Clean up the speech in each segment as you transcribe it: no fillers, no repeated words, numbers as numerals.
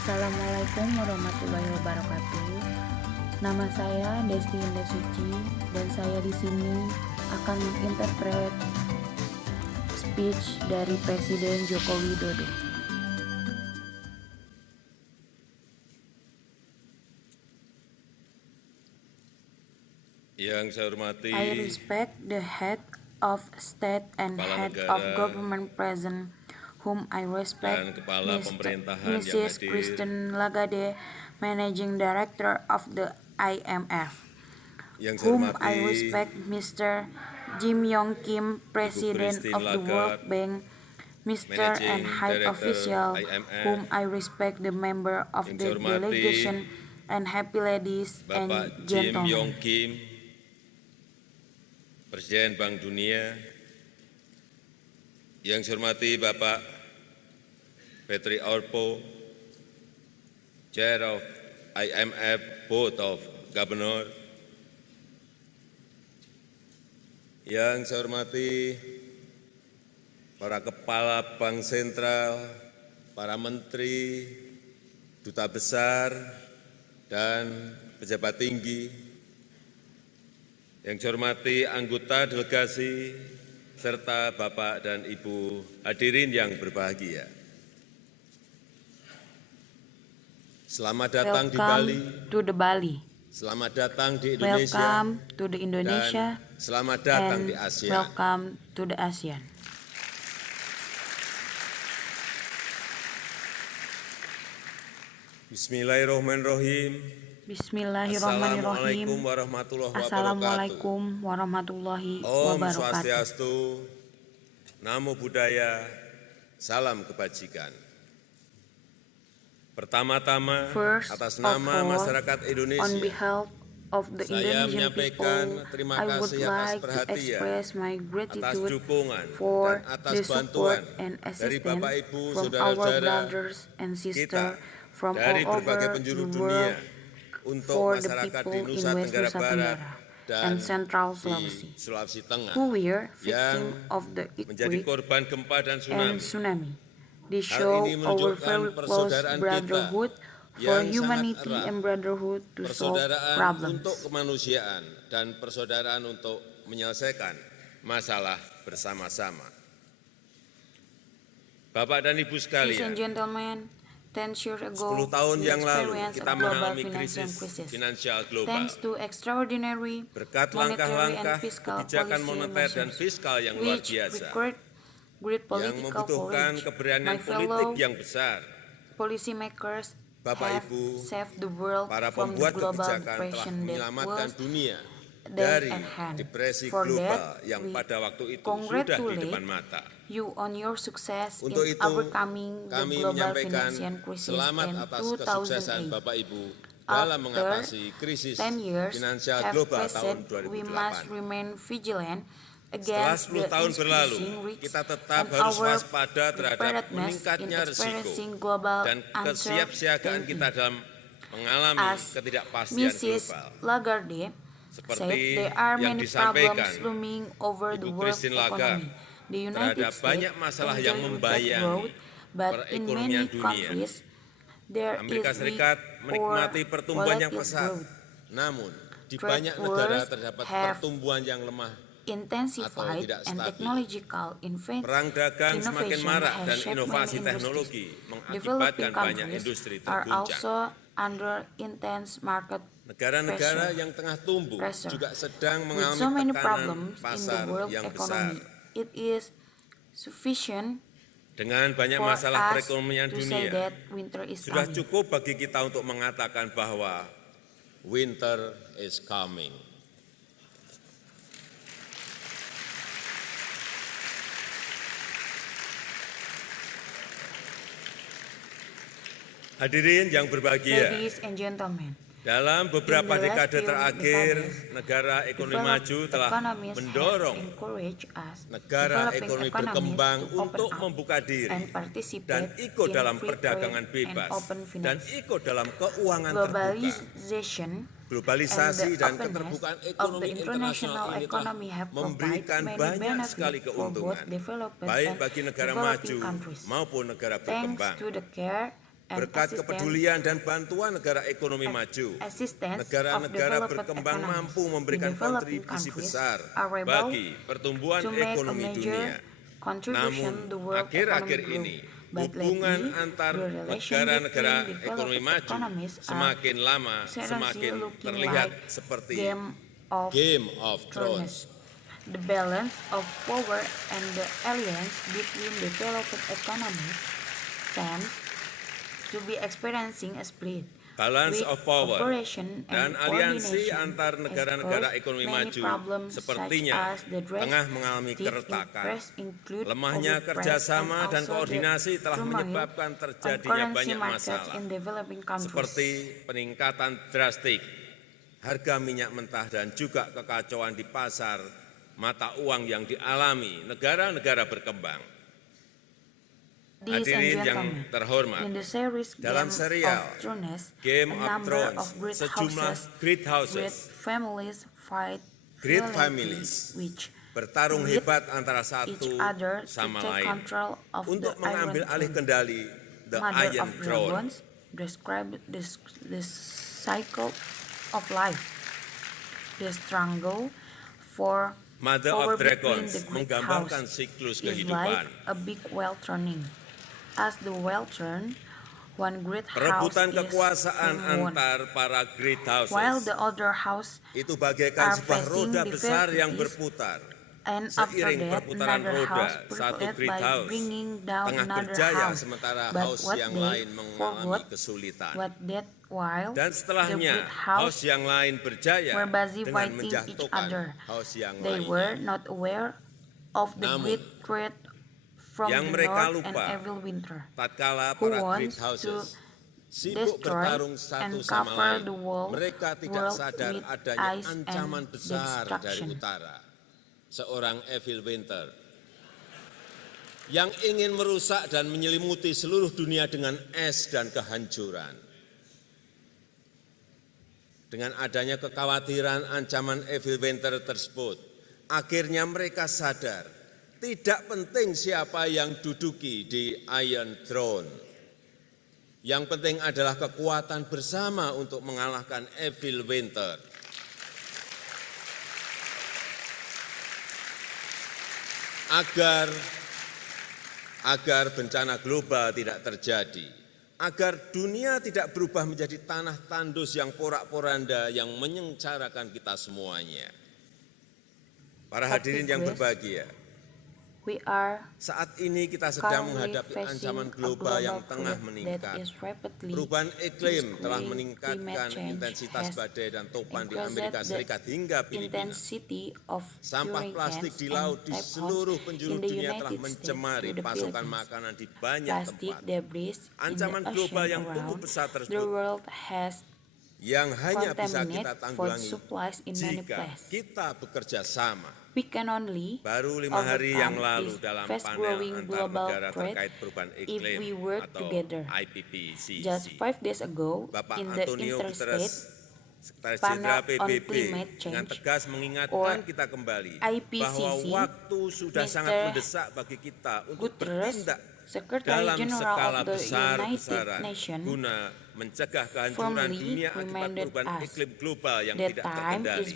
Assalamualaikum warahmatullahi wabarakatuh. Nama saya Desti Indah Suci dan saya di sini akan menginterpret speech dari Presiden Joko Widodo. Yang saya hormati, I respect the head of state and head of government present, whom I respect, dan Kepala Pemerintahan yang Mrs. hadir, Christine Lagarde, Managing Director of the IMF, yang saya whom hormati, I respect, Mr. Jim Yong Kim, President Christine of the World Lagarde, Bank, Mr. and Managing High Director Official, IMF, whom I respect, the member of yang the saya hormati, delegation, and happy ladies Bapak and Jim gentlemen. Yong Kim, Presiden Bank Dunia, yang saya hormati Bapak Petri Aurpo, Chair of IMF Board of Governor, yang saya hormati para Kepala Bank Sentral, para Menteri, Duta Besar, dan pejabat tinggi, yang saya hormati anggota delegasi, serta Bapak dan Ibu hadirin yang berbahagia. Selamat datang di Bali. Welcome to the Bali. Selamat datang di Indonesia. Welcome to the Indonesia. Dan selamat datang and di ASEAN. welcome to the ASEAN. Bismillahirrahmanirrahim. Bismillahirrahmanirrahim. Assalamualaikum warahmatullahi wabarakatuh. Assalamualaikum warahmatullahi Om wabarakatuh. Swastiastu, Namo Buddhaya, Salam Kebajikan. Pertama-tama, First atas of nama all, masyarakat on Indonesia, behalf of the saya Indonesian menyampaikan people, terima I would kasih atas like to perhatian, express my atas gratitude dukungan for dan atas the bantuan support and dari assistance Bapak Ibu, from our saudara-saudara brothers and kita sisters from dari all berbagai over penjuru the dunia world untuk for the masyarakat di people in Nusa West Tenggara Nusa Barat Tenggara dan and Central di Sulawesi, Sulawesi Tengah who were yang victim of the menjadi earthquake korban gempa dan and tsunami. tsunami. They Hal show ini our menunjukkan very close persaudaraan kita brotherhood for yang sangat humanity erat, and brotherhood to solve persaudaraan problems. untuk kemanusiaan dan persaudaraan untuk menyelesaikan masalah bersama-sama. Bapak dan Ibu Ladies and sekalian, gentlemen, 10 years ago, 10 tahun we yang lalu experienced kita a global mengalami financial krisis crisis. finansial global. Thanks to extraordinary Berkat monetary langkah-langkah and fiscal kebijakan policy moneter dan measures, fiskal yang luar which biasa, required great yang political membutuhkan courage. keberanian My politik fellow yang besar, policymakers Bapak have Ibu, saved the world para from the pembuat global kebijakan telah depression that menyelamatkan was dunia then dari at hand. depresi For global that, yang we pada waktu itu sudah di congratulate depan mata. you on your success Untuk in itu, overcoming the kami global menyampaikan financial crisis selamat in atas kesuksesan 2008. Bapak Ibu dalam After mengatasi krisis 10 years finansial have global passed, tahun we must 2008. remain vigilant Setelah against 10 the tahun berlalu, increasing risks kita tetap and harus our waspada terhadap preparedness in meningkatnya risiko experiencing global dan kesiapsiagaan kita uncertainty. dalam mengalami As ketidakpastian Mrs. global. Lagarde Seperti said, there are yang many disampaikan problems looming over the Ibu world Christine Lagarde, economy. The United terhadap States banyak masalah yang enjoy rapid membayangi growth, but in perekonomian many dunia. countries there Amerika is Serikat weak menikmati or pertumbuhan yang volatile pesat, growth. namun di Trade banyak negara wars terdapat have pertumbuhan yang lemah. Intensified tidak and stabil. technological Perang dagang semakin innovation marak has dan shaped inovasi many teknologi industries. mengakibatkan Developing banyak countries industri are terguncang. also under intense market Negara-negara pressure. yang tengah tumbuh Pressure. juga sedang With mengalami so many tekanan problems in the pasar world yang economy, besar. it is sufficient Dengan banyak for masalah us perekonomian to say dunia, that winter is sudah coming. cukup bagi kita untuk mengatakan bahwa winter is coming. Hadirin yang berbahagia, Ladies and gentlemen, dalam beberapa in the last dekade few terakhir, decades, negara ekonomi developed maju telah economies mendorong have encouraged us negara developing ekonomi economies berkembang to open untuk up membuka diri and participate dan ikut in dalam free perdagangan trade and bebas open dan finance. ikut dalam keuangan terbuka. Globalisasi dan keterbukaan ekonomi internasional ini telah memberikan banyak sekali keuntungan, baik bagi negara maju maupun negara Thanks berkembang. to the care Berkat kepedulian dan bantuan negara ekonomi maju, negara-negara berkembang mampu memberikan kontribusi besar bagi pertumbuhan ekonomi dunia. Namun, akhir-akhir ini, hubungan antar negara-negara ekonomi maju semakin lama semakin terlihat seperti Game of Thrones. The balance of power and the alliance between developed economies seems to be experiencing a split. Balance of power dan aliansi antar negara-negara ekonomi maju sepertinya tengah mengalami keretakan. Lemahnya kerjasama dan koordinasi telah menyebabkan terjadinya banyak masalah, seperti peningkatan drastik harga minyak mentah dan juga kekacauan di pasar mata uang yang dialami negara-negara berkembang. Hadirin yang terhormat, dalam serial Game of Thrones, sejumlah great families bertarung hebat antara satu sama lain untuk mengambil alih kendali The Iron Throne. Describe the cycle of life, the struggle for Mother of Dragons menggambarkan siklus kehidupan. Like a big wheel turning. As the wheel turn, one great house perebutan kekuasaan antar para great houses, while the other house itu bagaikan sebuah roda besar yang berputar. Seiring perputaran roda, satu great house tengah berjaya sementara house yang lain mengalami kesulitan. Dan setelahnya, house yang lain berjaya dengan menjatuhkan house yang lain. Namun, yang mereka lupa, tatkala para great houses sibuk bertarung satu sama lain, mereka tidak sadar adanya ancaman besar dari utara. Seorang Evil Winter yang ingin merusak dan menyelimuti seluruh dunia dengan es dan kehancuran. Dengan adanya kekhawatiran ancaman Evil Winter tersebut, akhirnya mereka sadar tidak penting siapa yang duduki di Iron Throne. Yang penting adalah kekuatan bersama untuk mengalahkan Evil Winter. Agar bencana global tidak terjadi, agar dunia tidak berubah menjadi tanah tandus yang porak-poranda yang menyengsarakan kita semuanya. Para hadirin yang berbahagia, saat ini kita sedang menghadapi ancaman global yang tengah meningkat. Perubahan iklim telah meningkatkan intensitas badai dan topan di Amerika Serikat hingga Filipina. Sampah plastik di laut di seluruh penjuru dunia telah mencemari pasokan makanan di banyak tempat. Ancaman global yang tumbuh pesat tersebut yang hanya bisa kita tanggulangi jika kita bekerja sama. Baru 5 hari yang lalu dalam panel antar negara terkait perubahan iklim atau IPCC, Bapak Antonio Guterres, Sekretaris Jenderal PBB, dengan tegas mengingatkan kita kembali bahwa waktu sudah sangat mendesak bagi kita untuk bertindak dalam skala besar-besaran guna mencegah kehancuran dunia akibat perubahan iklim global yang tidak terkendali.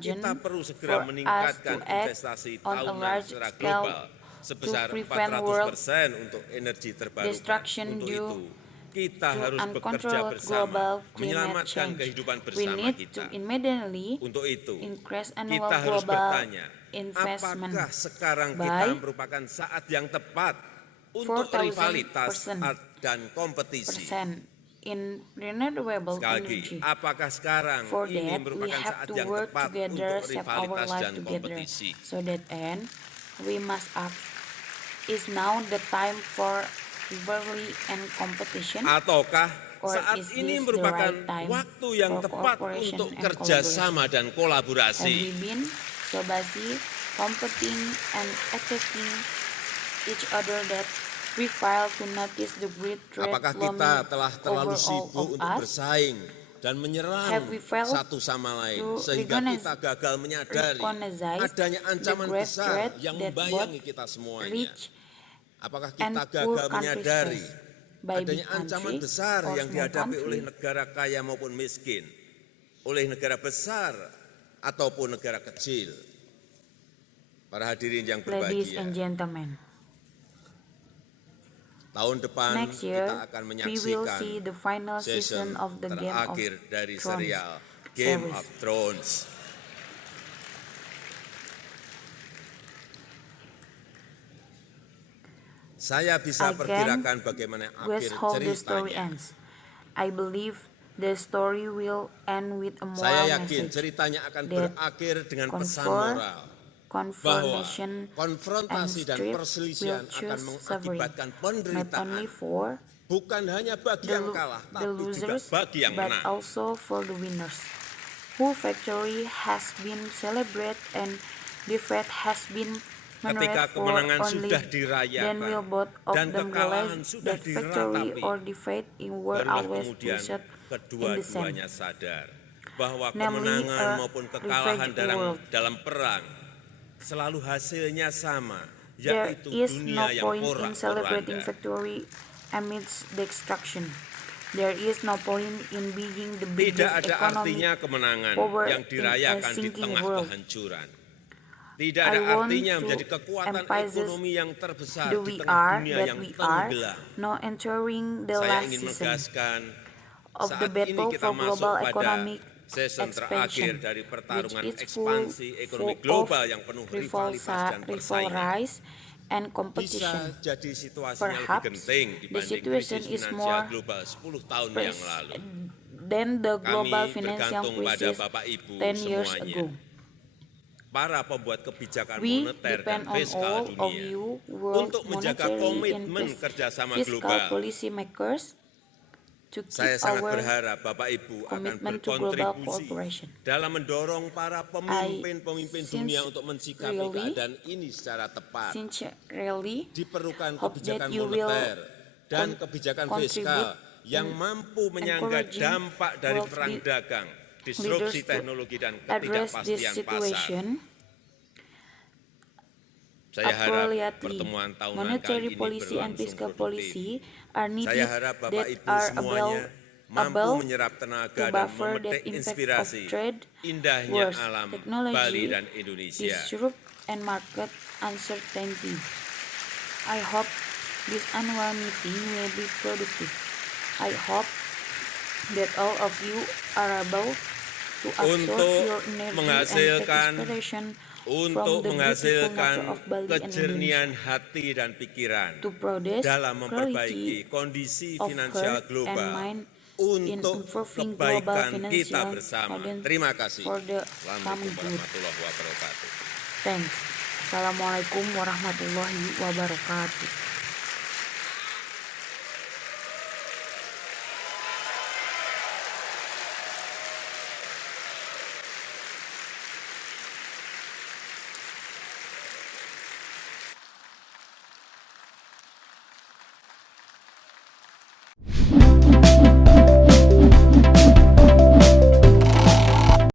Kita perlu segera meningkatkan investasi tahunan secara global sebesar 400% untuk energi terbarukan. Untuk itu, kita harus bekerja bersama, menyelamatkan kehidupan bersama kita. Untuk itu, kita harus bertanya, apakah sekarang kita merupakan saat yang tepat untuk rivalitas dan kompetisi? Sekali lagi, apakah sekarang ini merupakan saat yang tepat untuk rivalitas dan kompetisi? Ataukah saat ini merupakan waktu yang tepat untuk kerjasama dan kolaborasi? Apakah kita telah terlalu sibuk untuk bersaing dan menyerang satu sama lain sehingga kita gagal menyadari adanya ancaman besar yang membayangi kita semuanya? Apakah kita gagal menyadari by big adanya ancaman country besar or yang small dihadapi oleh country. negara kaya maupun miskin, oleh negara besar ataupun negara kecil. Para hadirin yang Ladies berbahagia, and gentlemen, tahun depan next year kita akan we will menyaksikan see the final season season of the Game of terakhir dari Thrones serial Game series. of Thrones. Saya bisa perkirakan bagaimana akhir how the story ceritanya. ends. I believe the story will end with a moral Saya yakin message ceritanya akan that berakhir dengan pesan moral bahwa confrontation konfrontasi and dan strife perselisihan will akan choose mengakibatkan not penderitaan only for bukan hanya bagi the, yang kalah, the tapi juga losers, bagi yang but menang. also for the winners, whose victory has been celebrated and defeat has been Ketika for kemenangan only, sudah then dirayakan will both of dan them kekalahan realize sudah that victory diratapi, or defeat in war barulah always kemudian result in the same, kedua-duanya sadar bahwa namely kemenangan a maupun kekalahan ravaged world. dalam perang selalu hasilnya sama, There yaitu is dunia no yang point in porak-poranda. celebrating victory amidst destruction. There is no point in being the Tidak biggest ada economic artinya kemenangan power yang in a dirayakan di sinking tengah world. kehancuran. Tidak I ada want artinya to menjadi kekuatan emphasize ekonomi yang terbesar the di we tengah are dunia that yang we are tenggelam. now entering the Saya last ingin season menegaskan of the saat ini battle kita for masuk global pada economic season terakhir expansion, dari pertarungan which is ekspansi ekonomi global yang penuh rivalitas dan persaingan. rivalries and Bisa competition. jadi situasinya lebih Perhaps genting the dibanding situation krisis is finansial more global 10 tahun yang lalu. Then the global Kami financial bergantung pada crisis Bapak Ibu 10 years semuanya. ago. Para pembuat kebijakan We moneter dan depend on fiskal all of dunia you world untuk menjaga monetary komitmen and kerjasama fiscal global. policy makers to Saya keep sangat our berharap Bapak Ibu akan commitment to global berkontribusi cooperation. dalam mendorong para pemimpin-pemimpin dunia untuk mensikapi sincerely- keadaan ini secara tepat. Sincerely Diperlukan hope kebijakan that you will moneter dan kebijakan fiskal yang in mampu menyangga encouraging dampak dari world perang dagang, leaders disrupsi to teknologi dan address this ketidakpastian pasar. situation. Saya harap Appropriately, pertemuan tahunan kali monetary ini policy and berlangsung fiscal produktif. policy are Saya needed harap Bapak that Ibu are semuanya mampu able menyerap tenaga to dan buffer that memetik impact of inspirasi trade indahnya wars, alam technology, Bali dan Indonesia. disrupt and market uncertainty. I hope this annual meeting will be productive. I hope that all of you are able to absorb Untuk your energy menghasilkan- and take inspiration Untuk from the menghasilkan beautiful nature of Bali and kejernihan Indonesia hati dan pikiran to produce dalam memperbaiki quality kondisi of finansial heart and global mind in untuk improving global kebaikan kita financial bersama. guidance Terima kasih. for the Assalamualaikum common good. warahmatullahi wabarakatuh. Thanks. Assalamualaikum warahmatullahi wabarakatuh.